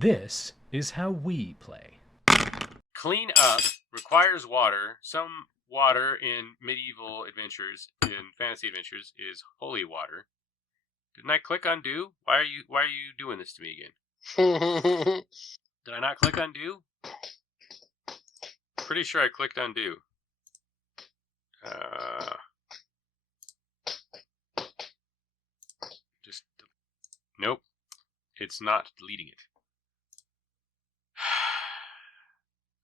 This is how we play. Clean up requires water. Some water in medieval adventures, in fantasy adventures, is holy water. Didn't I click undo? Why are you doing this to me again? Did I not click undo? Pretty sure I clicked undo. Just nope. It's not deleting it.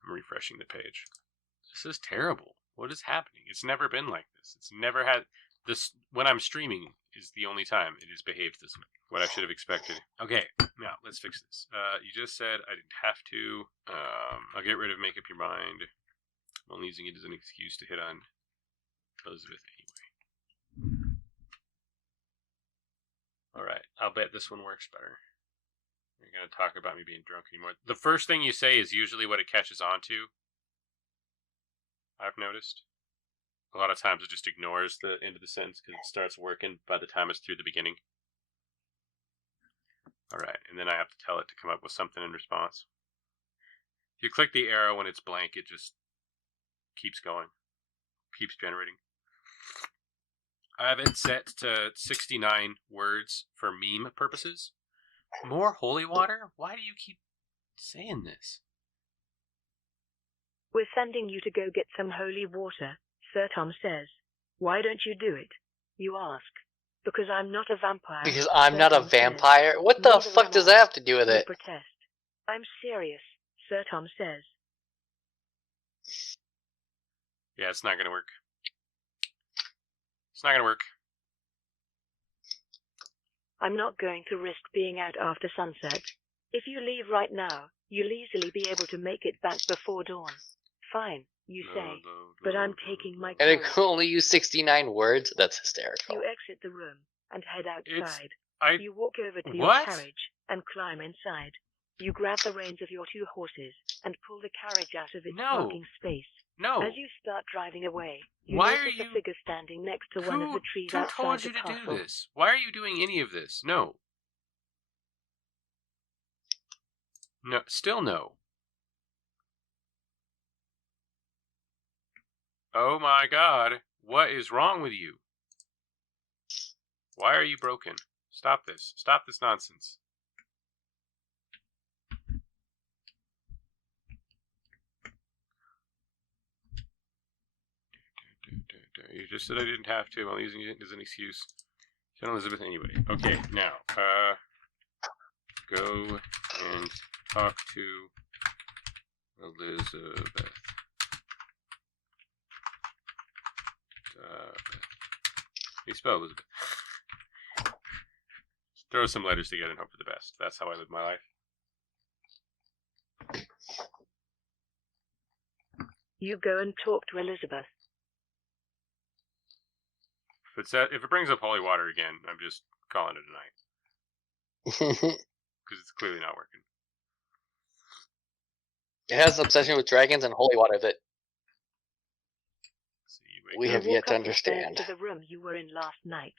I'm refreshing the page. This is terrible. What is happening? It's never been like this. It's never had this. When I'm streaming is the only time it has behaved this way. What I should have expected. Okay, now let's fix this. You just said I didn't have to. I'll get rid of make up your mind. I'm only using it as an excuse to hit on Elizabeth anyway. Alright, I'll bet this one works better. You're going to talk about me being drunk anymore. The first thing you say is usually what it catches on to. I've noticed. A lot of times it just ignores the end of the sentence because it starts working by the time it's through the beginning. Alright, and then I have to tell it to come up with something in response. If you click the arrow when it's blank, it just keeps going. Keeps generating. I have it set to 69 words for meme purposes. More holy water? Why do you keep saying this? We're sending you to go get some holy water, Sir Tom says. Why don't you do it? You ask. Because I'm not a vampire. Because I'm Sir not a Tom vampire? says. What the Neither fuck am does I. that have to do with You it? protest. I'm serious, Sir Tom says. Yeah, it's not gonna work. It's not gonna work. I'm not going to risk being out after sunset. If you leave right now, you'll easily be able to make it back before dawn. Fine, you say, but I'm taking my And it carriage. can only use 69 words? That's hysterical. You exit the room and head outside. I You walk over to your What? carriage and climb inside. You grab the reins of your two horses and pull the carriage out of its No. parking space. No. As you start driving away, you Why notice are a you- figure standing next to one of the trees Who outside told the you to castle. do this? Why are you doing any of this? No. No, still no. Oh my god, what is wrong with you? Why are you broken? Stop this. Stop this nonsense. You just said I didn't have to. I'm using it as an excuse. Tell Elizabeth anyway. Okay, now, go and talk to Elizabeth. You spell Elizabeth. Throw some letters together and hope for the best. That's how I live my life. You go and talk to Elizabeth. If it brings up holy water again, I'm just calling it a night. Because it's clearly not working. It has an obsession with dragons and holy water that we You have walk yet to up the stairs understand. to the room you were in last night.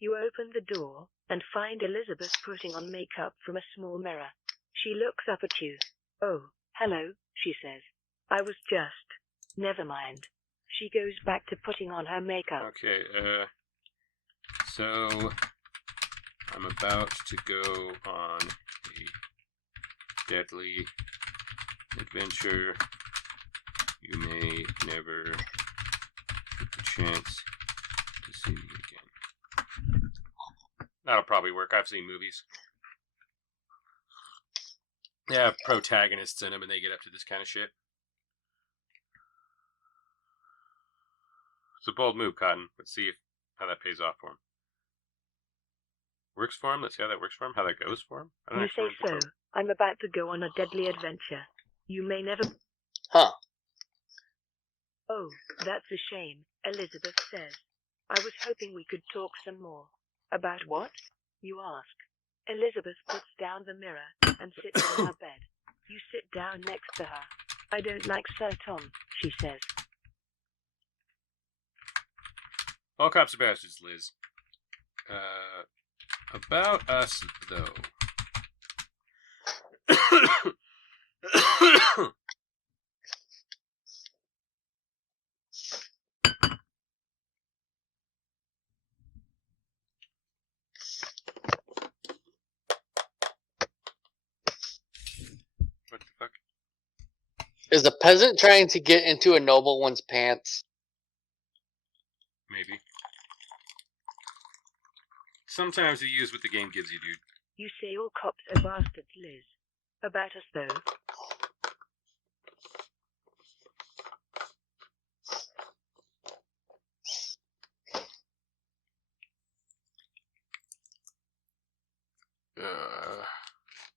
You open the door and find Elizabeth putting on makeup from a small mirror. She looks up at you. Oh, hello, she says. I was just... Never mind. She goes back to putting on her makeup. Okay, so I'm about to go on a deadly adventure. You may never get the chance to see me again. That'll probably work. I've seen movies. They have protagonists in them and they get up to this kind of shit. It's a bold move, Cotton. Let's see how that pays off for him. Works for him? Let's see how that works for him. How that goes for him? I don't You actually say remember. so. I'm about to go on a deadly adventure. You may never... Huh. Oh, that's a shame, Elizabeth says. I was hoping we could talk some more. About what? You ask. Elizabeth puts down the mirror and sits on her bed. You sit down next to her. I don't like Sir Tom, she says. All cops are bastards, Liz. About us, though. Is the peasant trying to get into a nobleman's pants? Maybe. Sometimes you use what the game gives you, dude. You say all cops are bastards, Liz. About us, though.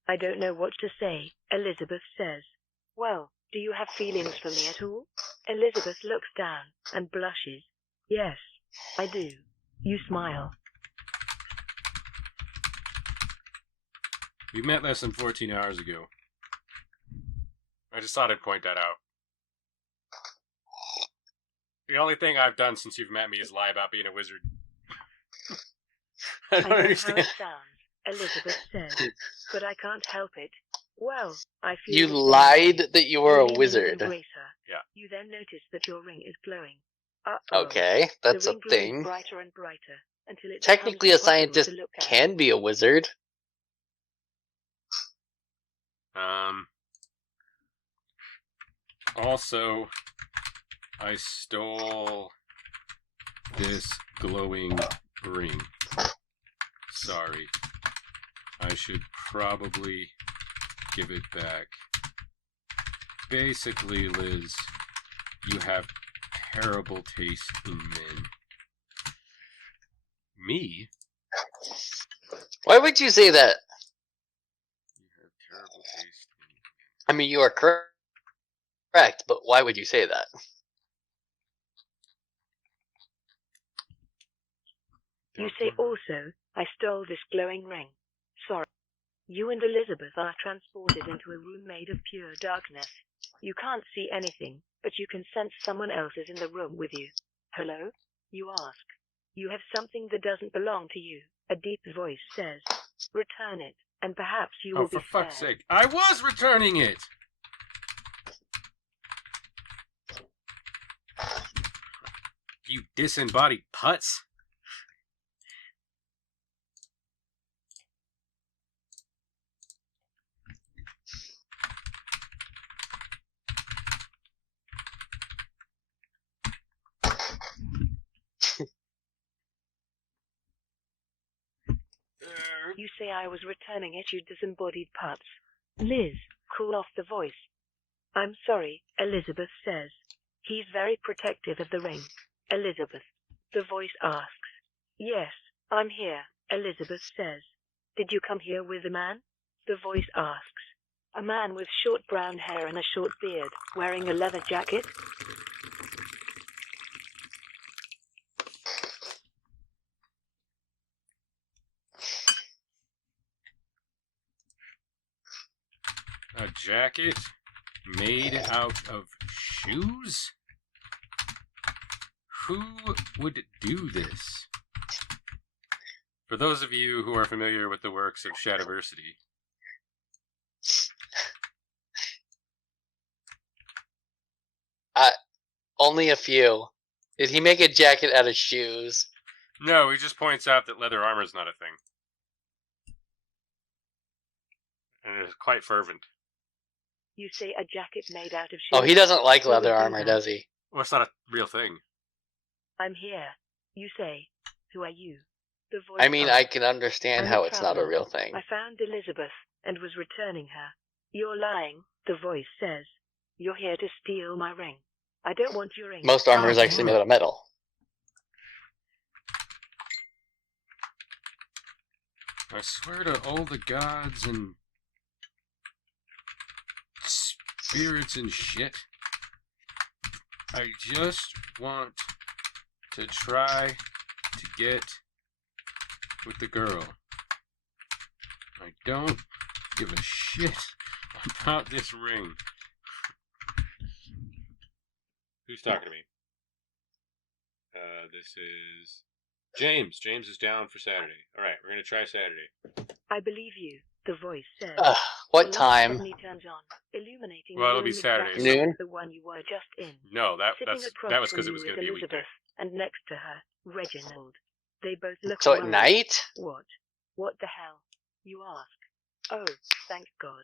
I don't know what to say, Elizabeth says. Well, do you have feelings for me at all? Elizabeth looks down and blushes. Yes, I do. You smile. We met less than 14 hours ago. I just thought I'd point that out. The only thing I've done since you've met me is lie about being a wizard. I I don't know how understand. it sounds, Elizabeth says, but I can't help it. Well, I feel You the same lied way. that you were a Lean in and wizard. embrace her. Yeah. You then notice that your ring is glowing. Uh-oh. Okay, that's the a ring glows thing. brighter and brighter until it Technically, a becomes impossible scientist to look at. can be a wizard. Also, I stole this glowing ring. Sorry. I should probably give it back. Basically, Liz, you have terrible taste in men. Me? Why would you say that? You have terrible taste in I mean, you are correct, but why would you say that? You say also, I stole this glowing ring. Sorry. You and Elizabeth are transported into a room made of pure darkness. You can't see anything, but you can sense someone else is in the room with you. Hello? You ask. You have something that doesn't belong to you. A deep voice says, return it, and perhaps you will Oh, be for fuck's spared. sake. I was returning it! You disembodied putz. You say I was returning it, you disembodied pups. Liz, cool off the voice. I'm sorry, Elizabeth says. He's very protective of the ring. Elizabeth. The voice asks. Yes, I'm here, Elizabeth says. Did you come here with a man? The voice asks. A man with short brown hair and a short beard, wearing a leather jacket? A jacket made out of shoes? Who would do this? For those of you who are familiar with the works of Shadiversity, Only a few. Did he make a jacket out of shoes? no, he just points out that leather armor is not a thing. And it is quite fervent. You say a jacket made out of shoes? Oh, he doesn't like Who would leather do armor, that? does he? Well, it's not a real thing. I'm here. You say. Who are you? The voice I mean, asks. I can understand I'm how a it's not a traveler. real thing. I found Elizabeth and was returning her. You're lying, the voice says. You're here to steal my ring. I don't want your ring. Most armor is God actually damn made it. out of metal. I swear to all the gods and spirits and shit, I just want to try to get with the girl. I don't give a shit about this ring. Who's talking to me? This is James. James is down for Saturday. All right, we're gonna try Saturday. I believe you, the voice says. What The light time? suddenly turns on, illuminating Well, the it'll room be Saturday, exactly so- like the one you were just in. No, that Sitting was across because from it was you gonna is be a weekday. Elizabeth, and next to her, Reginald. They both look So at worried. night? What? What the hell? You ask. Oh, thank God.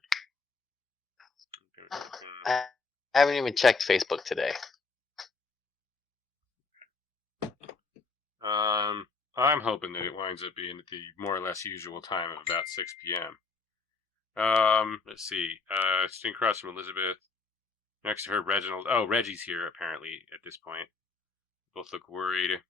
I I haven't even checked Facebook today. I'm hoping that it winds up being at the more or less usual time of about 6 p.m. Let's see. Sitting across from Elizabeth. Next to her, Reginald. Oh, Reggie's here, apparently, at this point. Both look worried.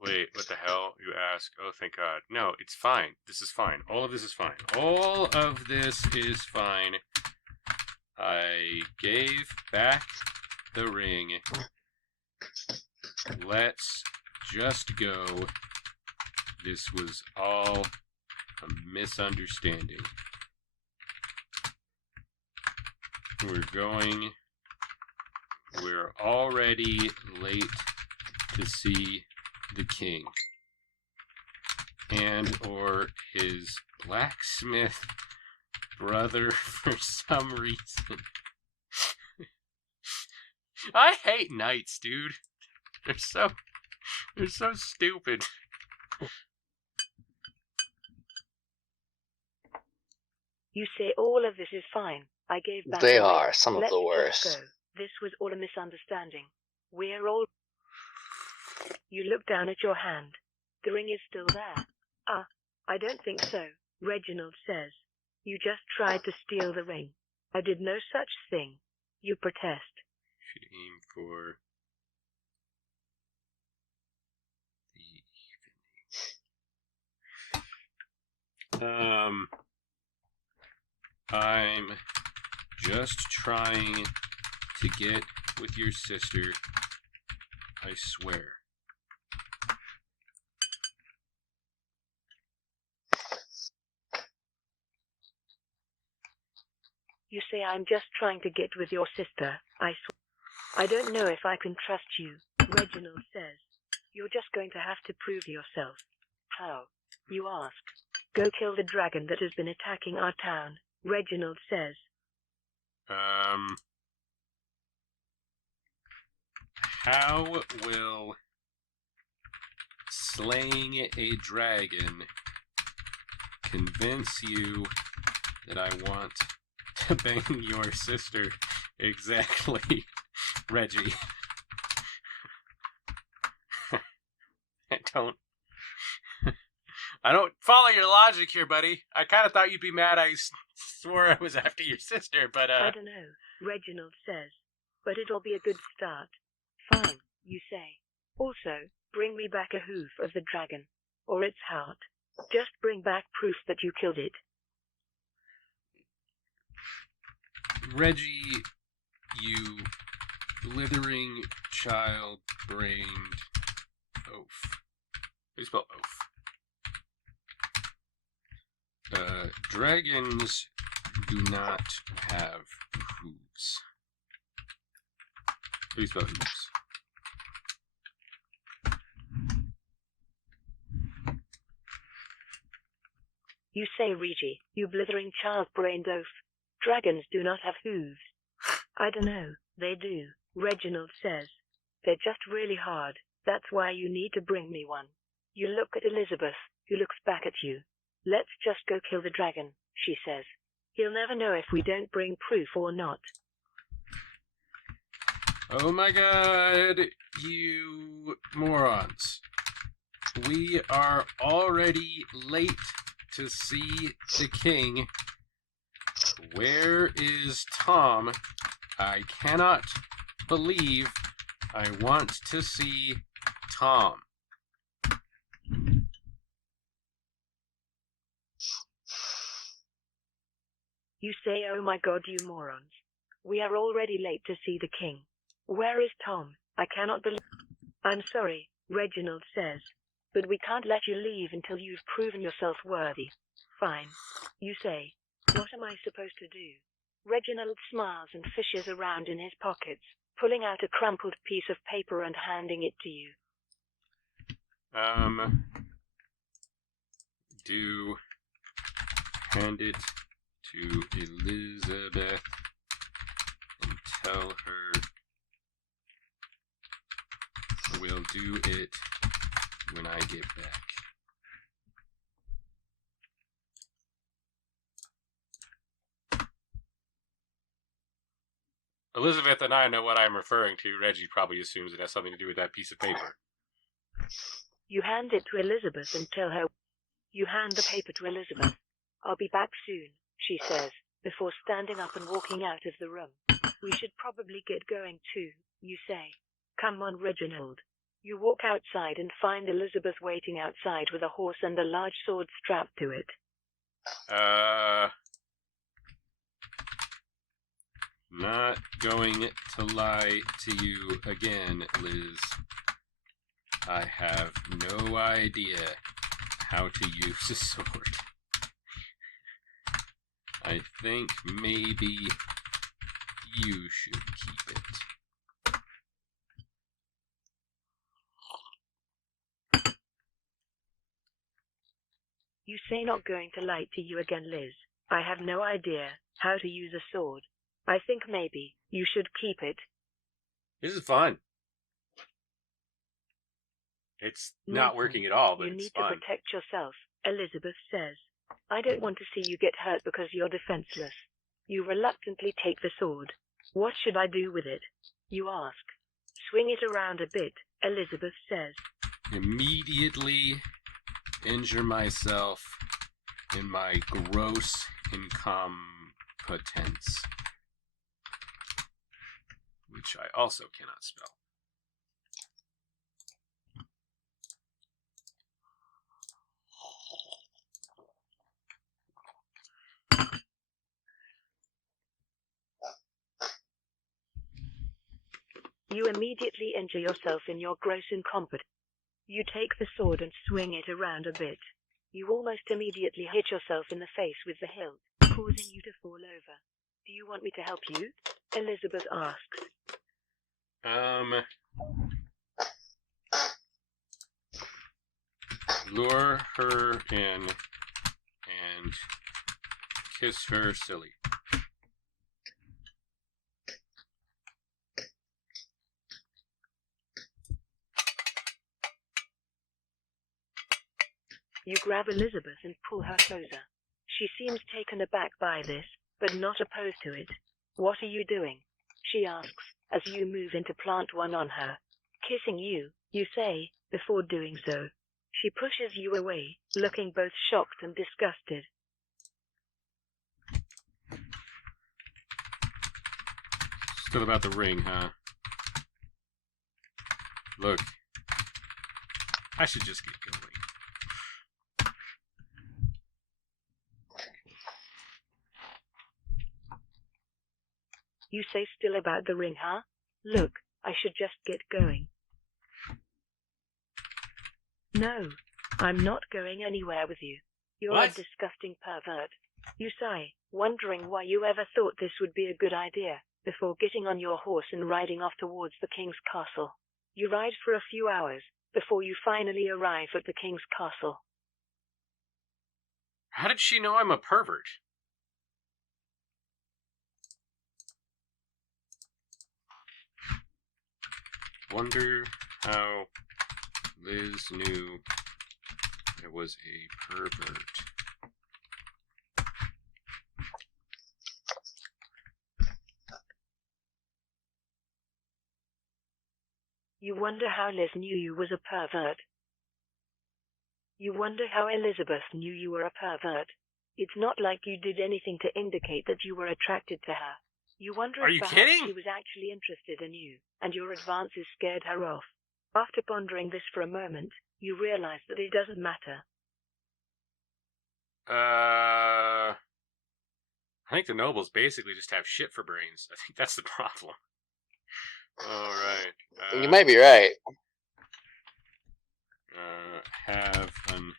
Wait, what the hell? You ask. Oh, thank God. No, it's fine. This is fine. All of this is fine. All of this is fine. I gave back the ring. Let's just go. This was all a misunderstanding. We're already late to see the king. And or his blacksmith brother for some reason. I hate knights, dude. They're so stupid. You say all of this is fine. I gave back They the ring. are some of Let's the just worst. go. This was all a misunderstanding. We're all... You look down at your hand. The ring is still there. Ah, I don't think so, Reginald says. You just tried to steal the ring. I did no such thing. You protest. Should aim for the evening. I'm just trying to get with your sister. I swear. You say I'm just trying to get with your sister. I don't know if I can trust you, Reginald says. You're just going to have to prove yourself. How? You ask. Go kill the dragon that has been attacking our town, Reginald says. How will slaying a dragon convince you that I want to bang your sister? Exactly, Reggie. I don't follow your logic here, buddy. I kind of thought you'd be mad I swore I was after your sister, but I don't know, Reginald says. But it'll be a good start. Fine, you say. Also, bring me back a hoof of the dragon. Or its heart. Just bring back proof that you killed it. Reggie, you blithering child-brained oaf. How do you spell oaf? Dragons do not have hooves. How do you spell hooves? You say, Reggie, you blithering child-brained oaf. Dragons do not have hooves. I don't know, they do, Reginald says. They're just really hard, that's why you need to bring me one. You look at Elizabeth, who looks back at you. Let's just go kill the dragon, she says. He'll never know if we don't bring proof or not. Oh my God, you morons. We are already late to see the king. Where is Tom? I cannot believe I want to see Tom. You say, oh my God, you morons. We are already late to see the king. Where is Tom? I cannot believe... I'm sorry, Reginald says. But we can't let you leave until you've proven yourself worthy. Fine. You say, what am I supposed to do? Reginald smiles and fishes around in his pockets, pulling out a crumpled piece of paper and handing it to you. Do hand it to Elizabeth and tell her we'll do it when I get back. Elizabeth and I know what I'm referring to. Reggie probably assumes it has something to do with that piece of paper. You hand it to Elizabeth and tell her. You hand the paper to Elizabeth. I'll be back soon, she says, before standing up and walking out of the room. We should probably get going too, you say. Come on, Reginald. You walk outside and find Elizabeth waiting outside with a horse and a large sword strapped to it. Not going to lie to you again, Liz. I have no idea how to use a sword. I think maybe you should keep it. You say not going to lie to you again, Liz. I have no idea how to use a sword. I think maybe you should keep it. This is fun. It's not working at all, but you it's need fun. to protect yourself, Elizabeth says. I don't want to see you get hurt because you're defenseless. You reluctantly take the sword. What should I do with it? You ask. Swing it around a bit, Elizabeth says. Immediately injure myself in my gross incompetence, which I also cannot spell. You immediately injure yourself in your gross incompetence. You take the sword and swing it around a bit. You almost immediately hit yourself in the face with the hilt, causing you to fall over. Do you want me to help you? Elizabeth asks. Lure her in and kiss her silly. You grab Elizabeth and pull her closer. She seems taken aback by this, but not opposed to it. What are you doing? She asks, as you move in to plant one on her. Kissing you, you say, before doing so. She pushes you away, looking both shocked and disgusted. Still about the ring, huh? Look, I should just get going. You say still about the ring, huh? Look, I should just get going. No, I'm not going anywhere with you. You're What? a disgusting pervert. You sigh, wondering why you ever thought this would be a good idea, before getting on your horse and riding off towards the king's castle. You ride for a few hours, before you finally arrive at the king's castle. How did she know I'm a pervert? Wonder how Liz knew I was a pervert. You wonder how Liz knew you was a pervert. You wonder how Elizabeth knew you were a pervert. It's not like you did anything to indicate that you were attracted to her. You wonder Are if you perhaps kidding? she was actually interested in you, and your advances scared her off. After pondering this for a moment, you realize that it doesn't matter. I think the nobles basically just have shit for brains. I think that's the problem. All right. You might be right. Have an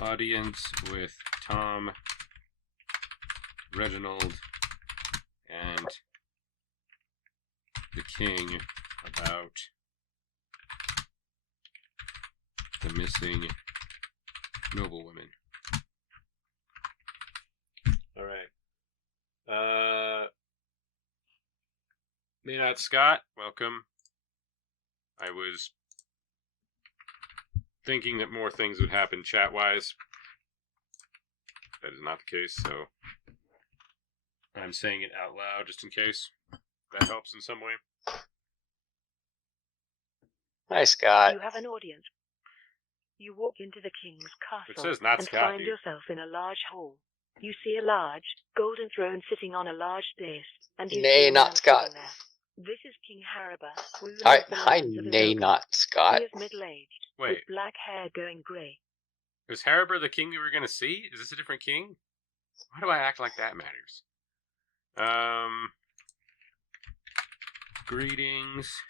audience with Tom, Reginald, and the king about the missing noblewomen. All right. Maynard Scott, welcome. I was thinking that more things would happen chat-wise. That is not the case, so I'm saying it out loud just in case. That helps in some way. Hi, Scott. You have an audience. You walk into the king's It castle says not and Scott, find dude. yourself in a large hall. You see a large, golden throne sitting on a large dais, and you Nay, see a not man Scott. sitting there. This is King Hariba, ruler Hi, of the hi, lands of nay, Azoka. not Scott. He is middle-aged, with Wait, black hair going grey. is Hariber the king we were gonna see? Is this a different king? Why do I act like that matters? Greetings,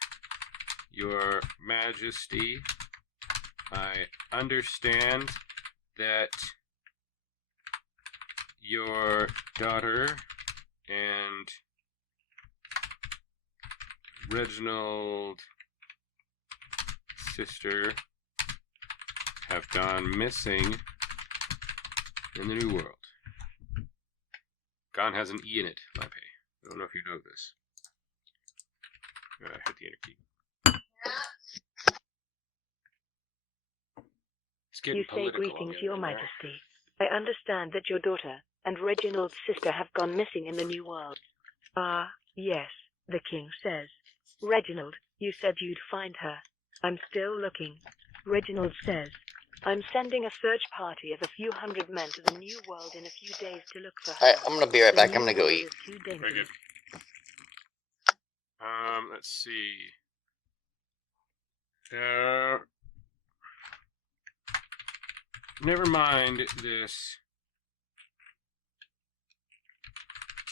Your Majesty. I understand that your daughter and Reginald's sister have gone missing in the New World. Gone has an E in it, my pay. I don't know if you know this. Hit the enter key. It's getting You say political greetings, again, Your right there. Majesty. I understand that your daughter and Reginald's sister have gone missing in the New World. Ah, yes, the king says. Reginald, you said you'd find her. I'm still looking. Reginald says, I'm sending a search party of a few hundred men to the New World in a few days to look for her. Alright, I'm gonna be right The back. New I'm gonna go World eat. is too Very good. dangerous. Let's see. Never mind this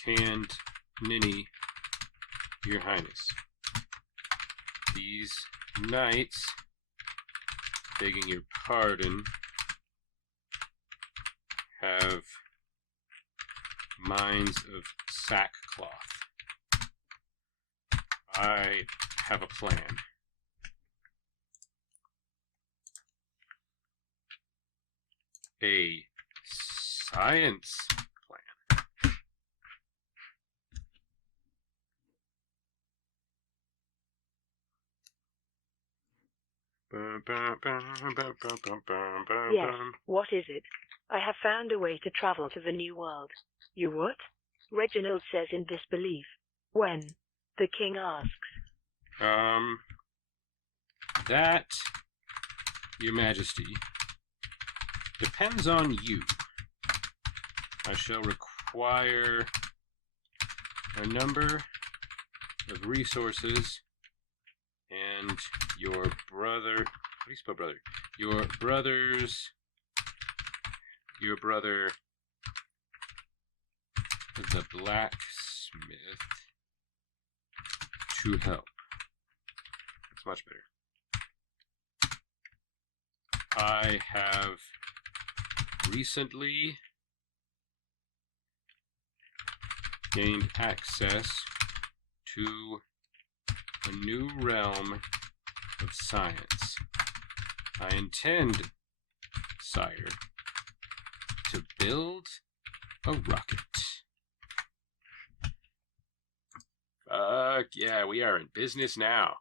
canned ninny, Your Highness. These knights, begging your pardon, have minds of sackcloth. I have a plan. A science plan. Yes, what is it? I have found a way to travel to the New World. You what? Reginald says in disbelief. When? The king asks. That, Your Majesty, depends on you. I shall require a number of resources, and your brother. How do you spell brother? Your brother, the blacksmith, to help. That's much better. I have recently gained access to a new realm of science. I intend, sire, to build a rocket. Fuck yeah, we are in business now.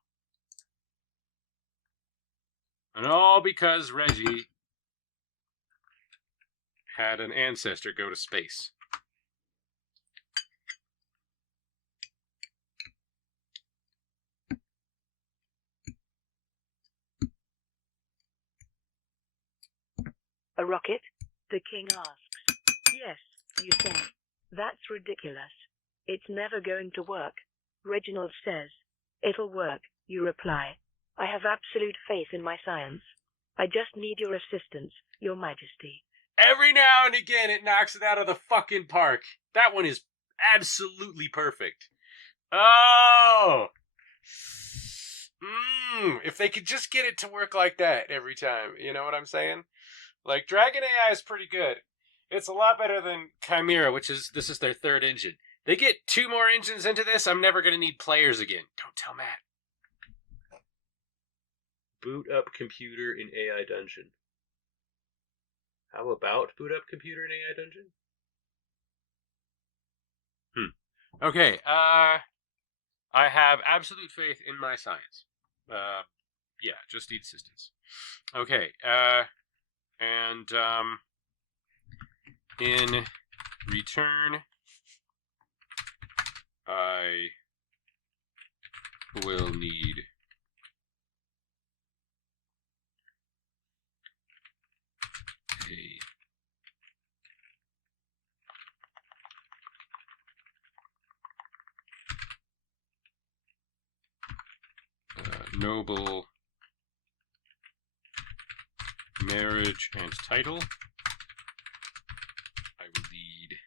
And all because Reggie had an ancestor go to space. A rocket? The king asks. Yes, you say. That's ridiculous. It's never going to work. Reginald says. It'll work, you reply. I have absolute faith in my science. I just need your assistance, Your Majesty. Every now and again it knocks it out of the fucking park. That one is absolutely perfect. Oh! If they could just get it to work like that every time, you know what I'm saying? Like, Dragon AI is pretty good. It's a lot better than Chimera, this is their third engine. They get 2 more engines into this, I'm never going to need players again. Don't tell Matt. Boot up computer in AI Dungeon. How about boot up computer in AI Dungeon? Okay, I have absolute faith in my science. Yeah, just need assistance. Okay, and in return, I will need a noble marriage and title. I will need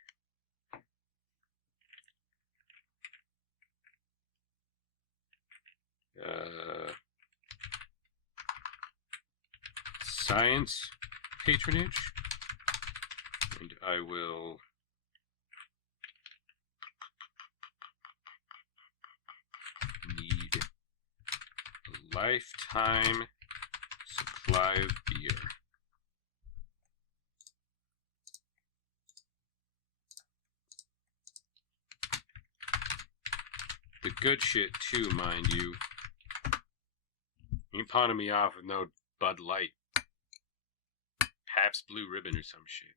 science patronage, and I will need a lifetime supply of beer. The good shit too, mind you. You ain't pawning me off with no Bud Light, Pabst Blue Ribbon or some shit.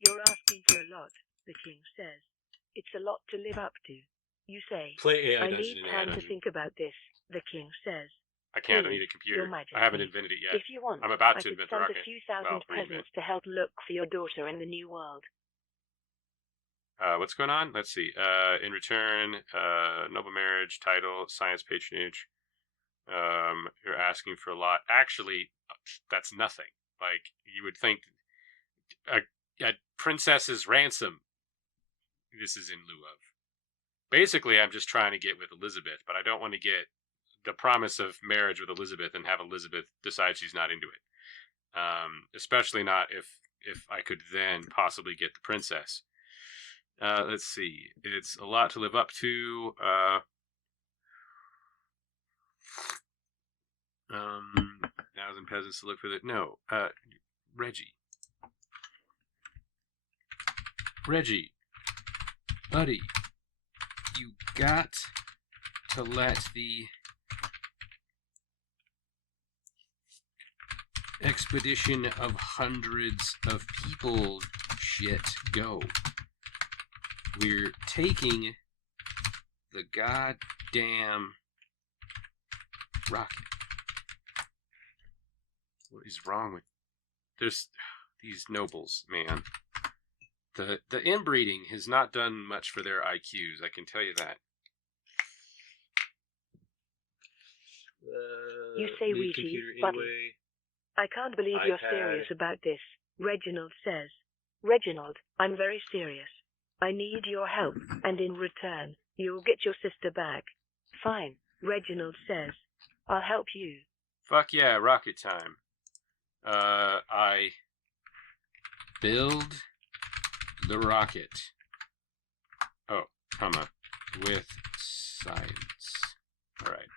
You're asking for a lot, the king says. It's a lot to live up to. You say, Play AI I Dungeon need and time AI to Dungeon. think about this, the king says. I can't, I Please, need a computer. Your Majesty, I haven't invented it yet. If you want, I'm about I to could invent the send rocket. a few thousand Well, reinvent. presents to help look for your daughter in the new world. What's going on? Let's see. In return, noble marriage, title, science patronage. You're asking for a lot. Actually, that's nothing. Like, you would think a princess's ransom, this is in lieu of. Basically, I'm just trying to get with Elizabeth, but I don't want to get the promise of marriage with Elizabeth and have Elizabeth decide she's not into it. Especially not if I could then possibly get the princess. Let's see. It's a lot to live up to. 1,000 peasants to look for the... No. Reggie. Buddy. You got to let the expedition of hundreds of people shit go. We're taking the goddamn rocket. What is wrong with... There's these nobles, man. The inbreeding has not done much for their IQs, I can tell you that. You say Ouija, buddy. I can't believe you're iPad. serious about this, Reginald says. Reginald, I'm very serious. I need your help, and in return, you'll get your sister back. Fine, Reginald says. I'll help you. Fuck yeah, rocket time. I build the rocket. Oh, comma, with science. Alright.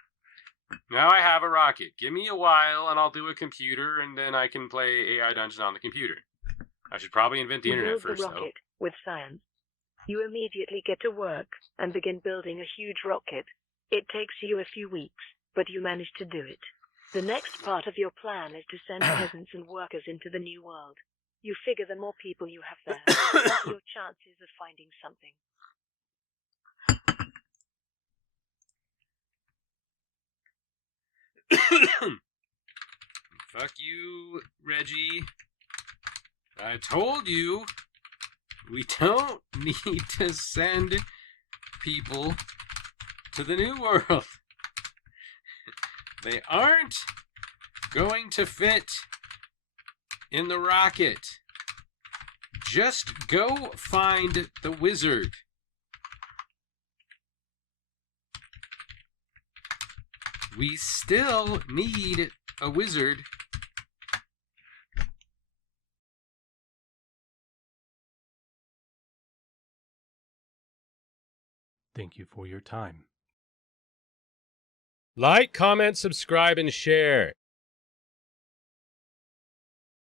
Now I have a rocket. Give me a while and I'll do a computer and then I can play AI Dungeon on the computer. I should probably invent the You internet build first, the rocket with science. You immediately get to work and begin building a huge rocket. It takes you a few weeks, but you manage to do it. The next part of your plan is to send peasants and workers into the new world. You figure the more people you have there, the better your chances of finding something. Fuck you, Reggie. I told you we don't need to send people to the new world. They aren't going to fit in the rocket. Just go find the wizard. We still need a wizard. Thank you for your time. Like, comment, subscribe, and share.